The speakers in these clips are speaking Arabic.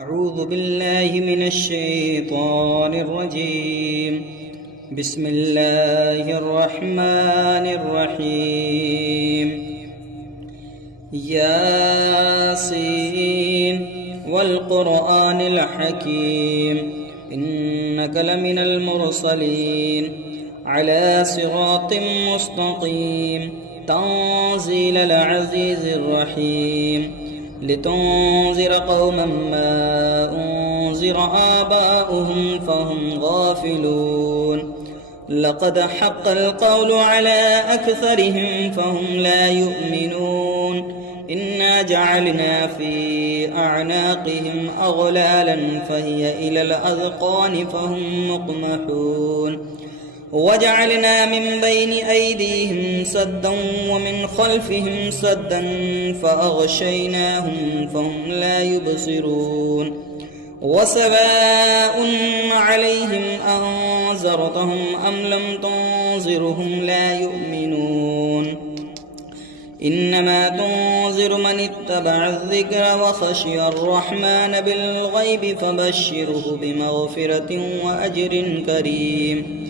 أعوذ بالله من الشيطان الرجيم. بسم الله الرحمن الرحيم. ياسين والقرآن الحكيم إنك لمن المرسلين على صراط مستقيم تنزيل العزيز الرحيم لتنذر قوما ما أنذر آباؤهم فهم غافلون لقد حق القول على أكثرهم فهم لا يؤمنون إنا جعلنا في أعناقهم أغلالا فهي إلى الأذقان فهم مقمحون وجعلنا من بين أيديهم سدا ومن خلفهم سدا فأغشيناهم فهم لا يبصرون وسواء عليهم أنذرتهم أم لم تنذرهم لا يؤمنون إنما تنذر من اتبع الذكر وخشي الرحمن بالغيب فبشره بمغفرة وأجر كريم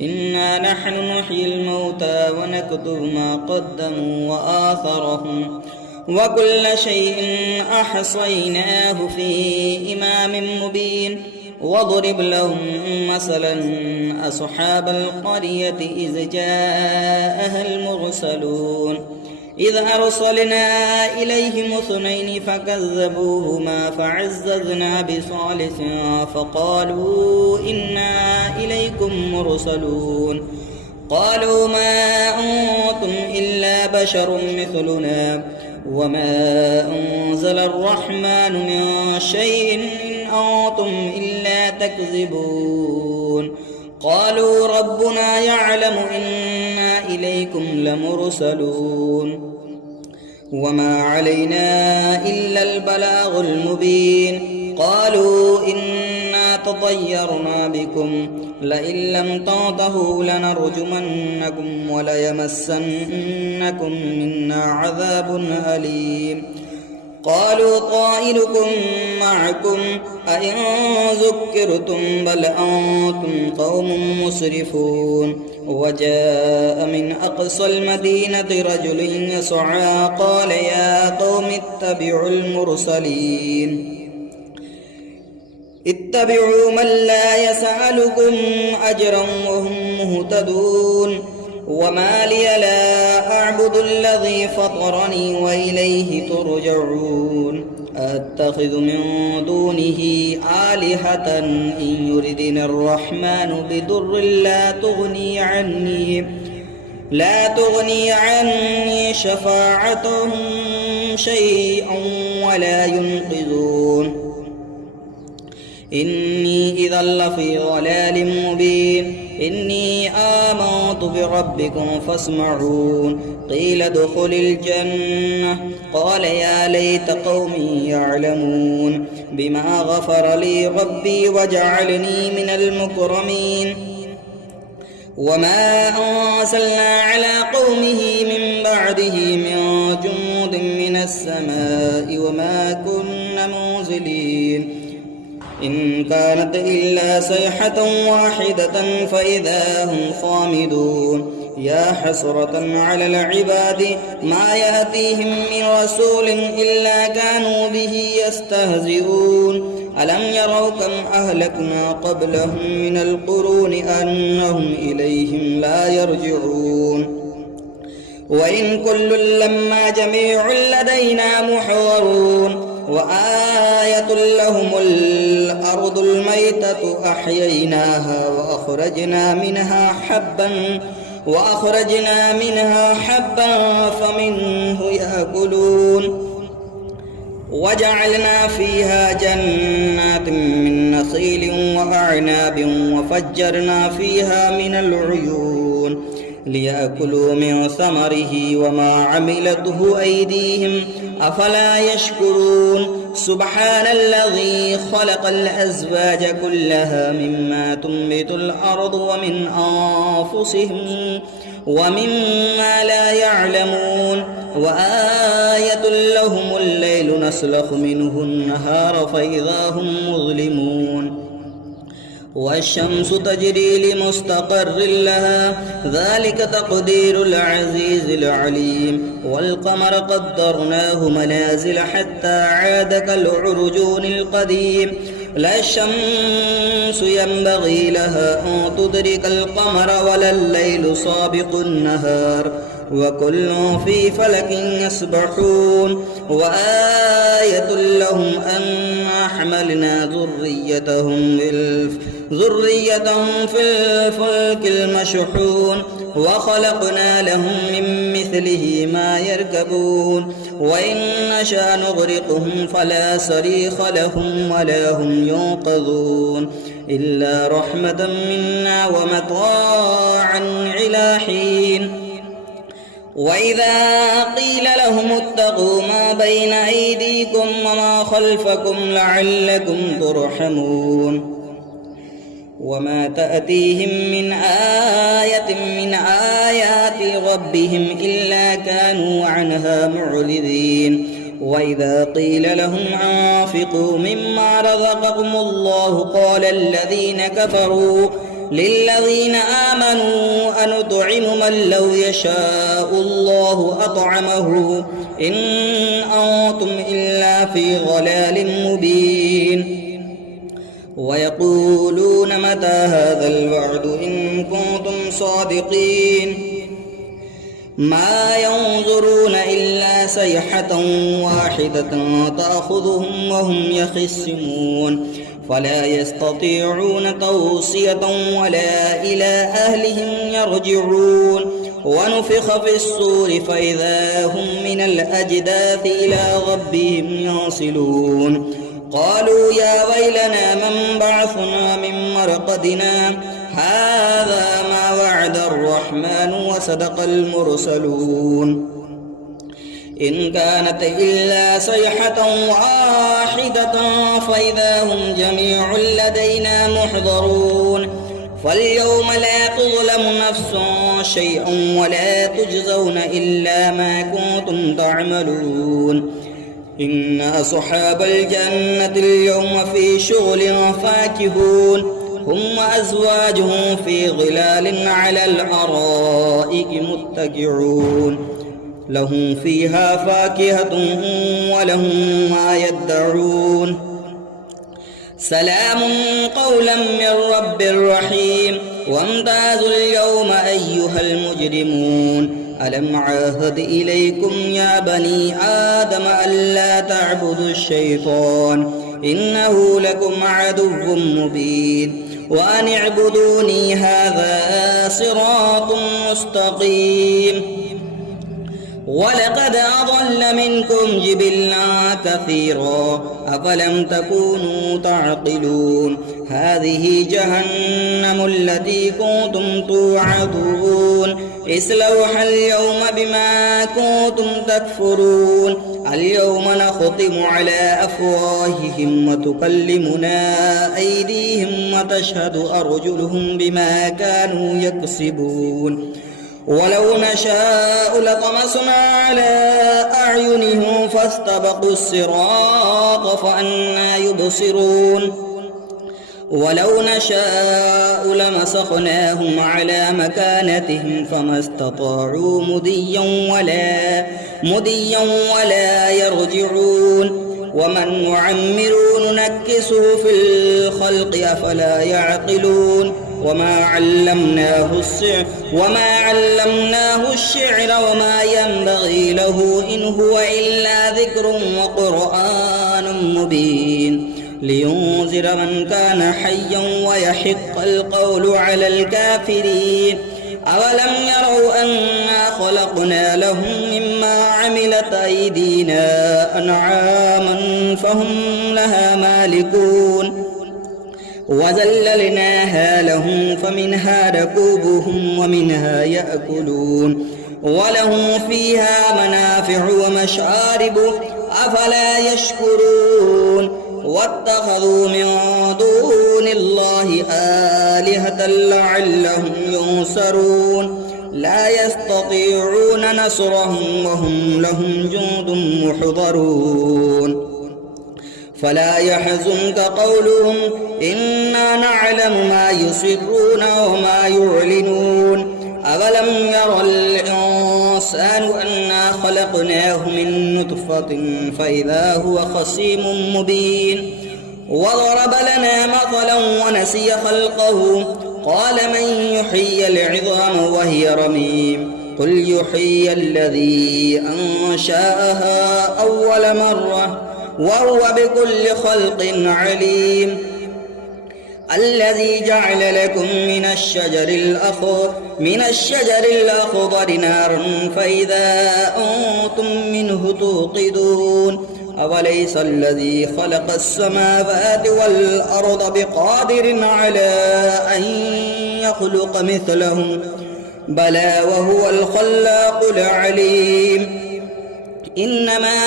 إنا نحن نحيي الموتى ونكتب ما قدموا وآثرهم وكل شيء أحصيناه في إمام مبين واضرب لهم مثلا أصحاب القرية إذ جاءها المرسلون إذ أرسلنا إليهم اثنين فكذبوهما فعززنا بثالث فقالوا إنا إليكم مرسلون قالوا ما أنتم إلا بشر مثلنا وما أنزل الرحمن من شيء إن أنتم إلا تكذبون قالوا ربنا يعلم إنا إليكم لمرسلون وما علينا إلا البلاغ المبين قالوا إنا تطيرنا بكم لئن لم تنتهوا لنرجمنكم وليمسنكم منا عذاب أليم قالوا طائركم معكم أئن ذكرتم بل أنتم قوم مسرفون وجاء من أقصى المدينة رجل يسعى قال يا قوم اتبعوا المرسلين اتبعوا من لا يسألكم أجرا وهم مهتدون وما لي لا أعبد الذي فطرني وإليه ترجعون أتخذ من دونه آلهة إن يردني الرحمن بضر لا تغني عني شفاعتهم شيئا ولا ينقذون إني إذا لفي ضلال مبين إني آمنت بربكم فاسمعون قيل ادخل الجنة قال يا ليت قومي يعلمون بما غفر لي ربي وجعلني من المكرمين وما أرسلنا على قومه من بعده من جند من السماء وما كنا منزلين إن كانت إلا صيحة واحدة فإذا هم خامدون يا حسرة على العباد ما يأتيهم من رسول إلا كانوا به يستهزئون ألم يروا كم أهلكنا قبلهم من القرون أنهم إليهم لا يرجعون وإن كل لما جميع لدينا محضرون وآية لهم الأرض الميتة أحييناها وأخرجنا منها حبا فمنه يأكلون وجعلنا فيها جنات من نخيل وأعناب وفجرنا فيها من العيون ليأكلوا من ثمره وما عملته أيديهم أفلا يشكرون سبحان الذي خلق الأزواج كلها مما تنبت الأرض ومن أنفسهم ومما لا يعلمون وآية لهم الليل نسلخ منه النهار فإذا هم مظلمون والشمس تجري لمستقر لها ذلك تقدير العزيز العليم والقمر قدرناه منازل حتى عاد كالعرجون القديم لا الشمس ينبغي لها أن تدرك القمر ولا الليل سابق النهار وكل في فلك يسبحون وآية لهم أنا حملنا ذريتهم في الفلك المشحون وخلقنا لهم من مثله ما يركبون وإن نشأ نغرقهم فلا صريخ لهم ولا هم ينقذون إلا رحمة منا ومتاعا إلى حين وإذا قيل لهم اتقوا ما بين أيديكم وما خلفكم لعلكم ترحمون وما تأتيهم من آية من آيات ربهم إلا كانوا عنها معرضين وإذا قيل لهم أنفقوا مما رزقكم الله قال الذين كفروا للذين آمنوا أنطعم من لو يشاء الله أطعمه إن أنتم إلا في ضلال مبين ويقولون متى هذا الوعد إن كنتم صادقين ما ينظرون إلا صيحة واحدة تأخذهم وهم يخصمون فلا يستطيعون توصية ولا إلى أهلهم يرجعون ونفخ في الصور فإذا هم من الأجداث إلى ربهم ينصلون قالوا يا ويلنا من بعثنا من مرقدنا هذا ما وعد الرحمن وصدق المرسلون إن كانت إلا صيحة واحدة فإذا هم جميع لدينا محضرون فاليوم لا تظلم نفس شيئا ولا تجزون إلا ما كنتم تعملون إن أصحاب الجنة اليوم في شغل فاكهون هم وأزواجهم في ظلال على الأرائك متكئون لهم فيها فاكهة ولهم ما يدعون سلام قولا من رب رحيم وامتازوا اليوم أيها المجرمون ألم عاهد إليكم يا بني آدم ألا تعبدوا الشيطان إنه لكم عدو مبين وأن اعبدوني هذا صراط مستقيم ولقد أضل منكم جبلا كثيرا أفلم تكونوا تعقلون هذه جهنم التي كنتم توعدون اصلوها اليوم بما كنتم تكفرون اليوم نختم على أفواههم وتكلمنا أيديهم وتشهد أرجلهم بما كانوا يكسبون ولو نشاء لطمسنا على أعينهم فاستبقوا الصراط فأنى يبصرون ولو نشاء لمسخناهم على مكانتهم فما استطاعوا مديا ولا يرجعون ومن نعمر ننكسه في الخلق أفلا يعقلون وما علمناه الشعر وما ينبغي له إن هو إلا ذكر وقرآن مبين لينذر من كان حيا ويحق القول على الكافرين أولم يروا أنا خلقنا لهم مما عملت أيدينا أنعاما فهم لها مالكون وذللناها لهم فمنها ركوبهم ومنها يأكلون ولهم فيها منافع ومشارب أفلا يشكرون واتخذوا من دون الله آلهة لعلهم ينصرون لا يستطيعون نصرهم وهم لهم جند محضرون فلا يحزنك قولهم إنا نعلم ما يسرون وما يعلنون أولم ير الإنسان أنا خلقناه من نطفة فإذا هو خصيم مبين وضرب لنا مثلا ونسي خلقه قال من يحيي العظام وهي رميم قل يحيي الذي أنشأها أول مرة وهو بكل خلق عليم الذي جعل لكم من الشجر الأخضر نارا فإذا أنتم منه توقدون أوليس الذي خلق السماوات والأرض بقادر على أن يخلق مثلهم بلى وهو الخلاق العليم إنما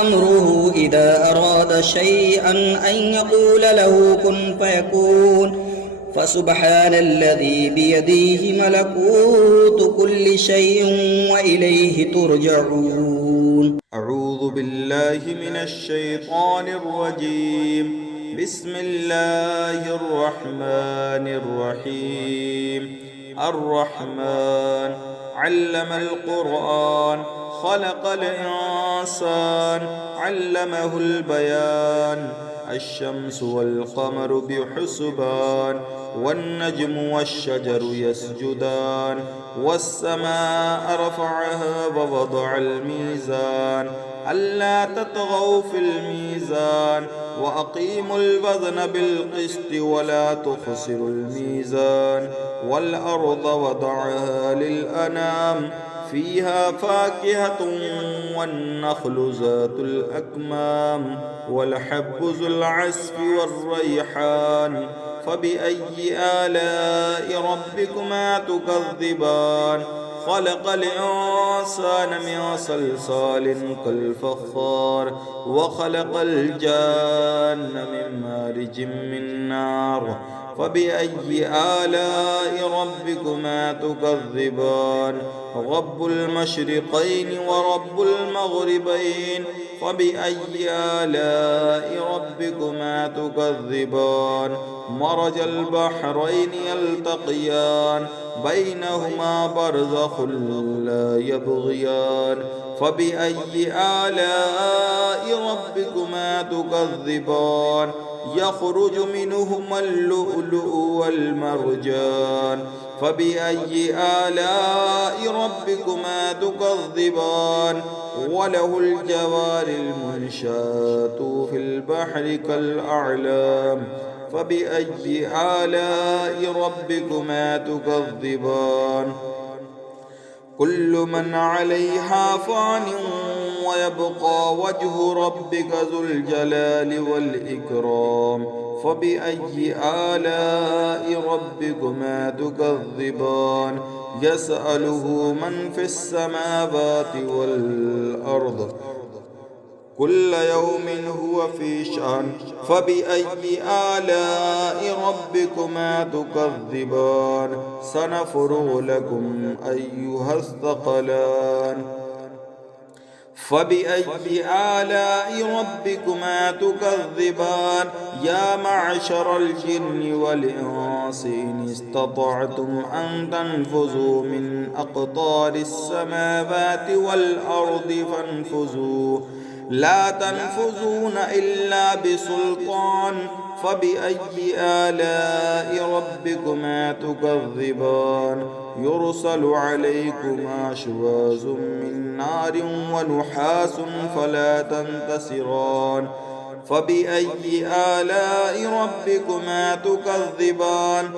أمره إذا أراد شيئا أن يقول له كن فيكون فسبحان الذي بيده ملكوت كل شيء وإليه ترجعون. أعوذ بالله من الشيطان الرجيم. بسم الله الرحمن الرحيم. الرحمن علم القرآن خلق الإنسان علمه البيان الشمس والقمر بحسبان والنجم والشجر يسجدان والسماء رفعها ووضع الميزان ألا تطغوا في الميزان وأقيموا الوزن بالقسط ولا تخسروا الميزان والأرض وضعها للأنام فيها فاكهة والنخل ذات الأكمام والحب ذو العصف والريحان فبأي آلاء ربكما تكذبان خلق الإنسان من صلصال كالفخار وخلق الجان من مارج من نار فبأي آلاء ربكما تكذبان رب المشرقين ورب المغربين فبأي آلاء ربكما تكذبان مرج البحرين يلتقيان بينهما برزخ لا يبغيان فبأي آلاء ربكما تكذبان يخرج منهما اللؤلؤ والمرجان فبأي آلاء ربكما تكذبان وله الجوار المنشآت في البحر كالأعلام فبأي آلاء ربكما تكذبان كل من عليها فان ويبقى وجه ربك ذو الجلال والإكرام فبأي آلاء ربكما تكذبان يسأله من في السماوات والأرض كل يوم هو في شأن فبأي آلاء ربكما تكذبان سنفرغ لكم أيها الثقلان فبأي آلاء ربكما تكذبان يا معشر الجن والإنس إن استطعتم أن تنفذوا من أقطار السماوات والأرض فانفذوا لا تنفذون إلا بسلطان فبأي آلاء ربكما تكذبان يرسل عليكما شواظ من نار ونحاس فلا تنتصران فبأي آلاء ربكما تكذبان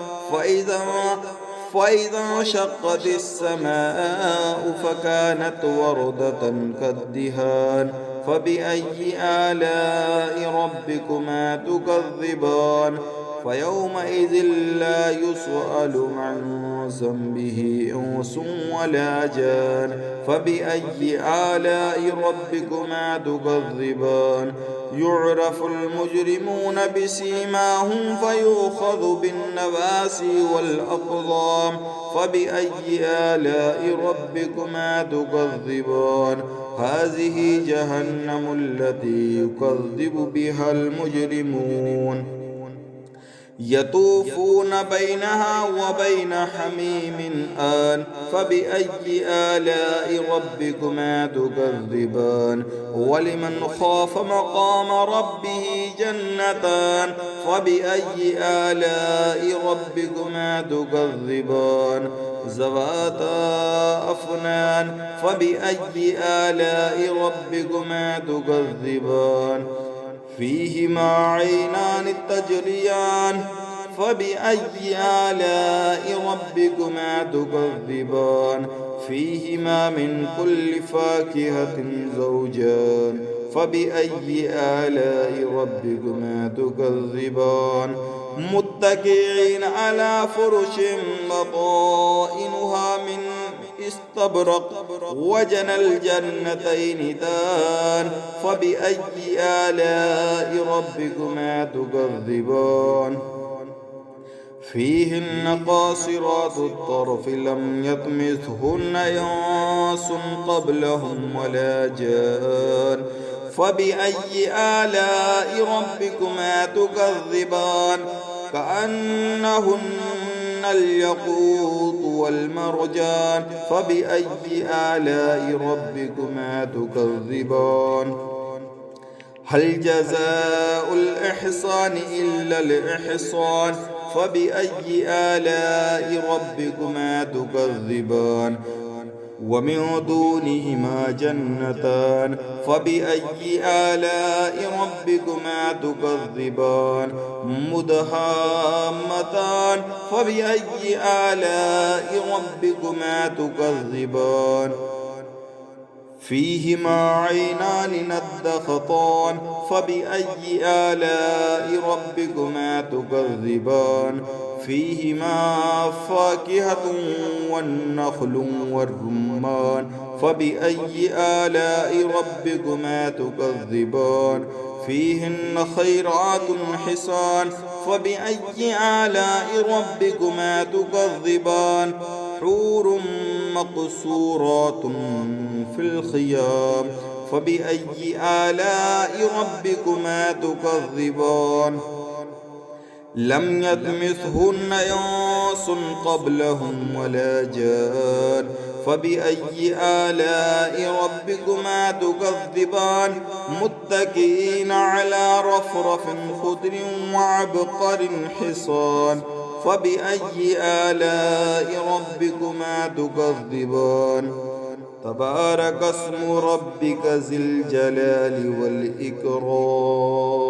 فإذا انشقت السماء فكانت وردة كالدهان فبأي آلاء ربكما تكذبان فيومئذ لا يسأل عن ذنبه إنس ولا جان فبأي آلاء ربكما تكذبان يعرف المجرمون بسيماهم فيؤخذ بالنواسي والأقدام فبأي آلاء ربكما تكذبان هذه جهنم التي يكذب بها المجرمون يطوفون بينها وبين حميم آن فبأي آلاء ربكما تكذبان ولمن خاف مقام ربه جنتان فبأي آلاء ربكما تكذبان ذواتا أفنان فبأي آلاء ربكما تكذبان فيهما عينان تجريان فبأي آلاء ربكما تكذبان فيهما من كل فاكهة زوجان فبأي آلاء ربكما تكذبان متكئين على فرش بطائنها من استبرق وجنى الجنتين دان فبأي آلاء ربكما تكذبان فيهن قاصرات الطرف لم يطمثهن إنس قبلهم ولا جان فبأي آلاء ربكما تكذبان كأنهن الياقوت والمرجان فبأي آلاء ربكما تكذبان هل جزاء الإحسان إلا الإحسان فبأي آلاء ربكما تكذبان ومن دونهما جنتان فبأي آلاء ربكما تكذبان مدهامتان فبأي آلاء ربكما تكذبان فيهما عينان نضختان فبأي آلاء ربكما تكذبان فيهما فاكهة والنخل والرمان فبأي آلاء ربكما تكذبان فيهن خيرات حسان فبأي آلاء ربكما تكذبان حور مقصورات في الخيام فبأي آلاء ربكما تكذبان لم يطمثهن إنس قبلهم ولا جان فبأي آلاء ربكما تكذبان متكئين على رفرف خضر وعبقر حصان فبأي آلاء ربكما تكذبان تبارك اسم ربك ذي الجلال والإكرام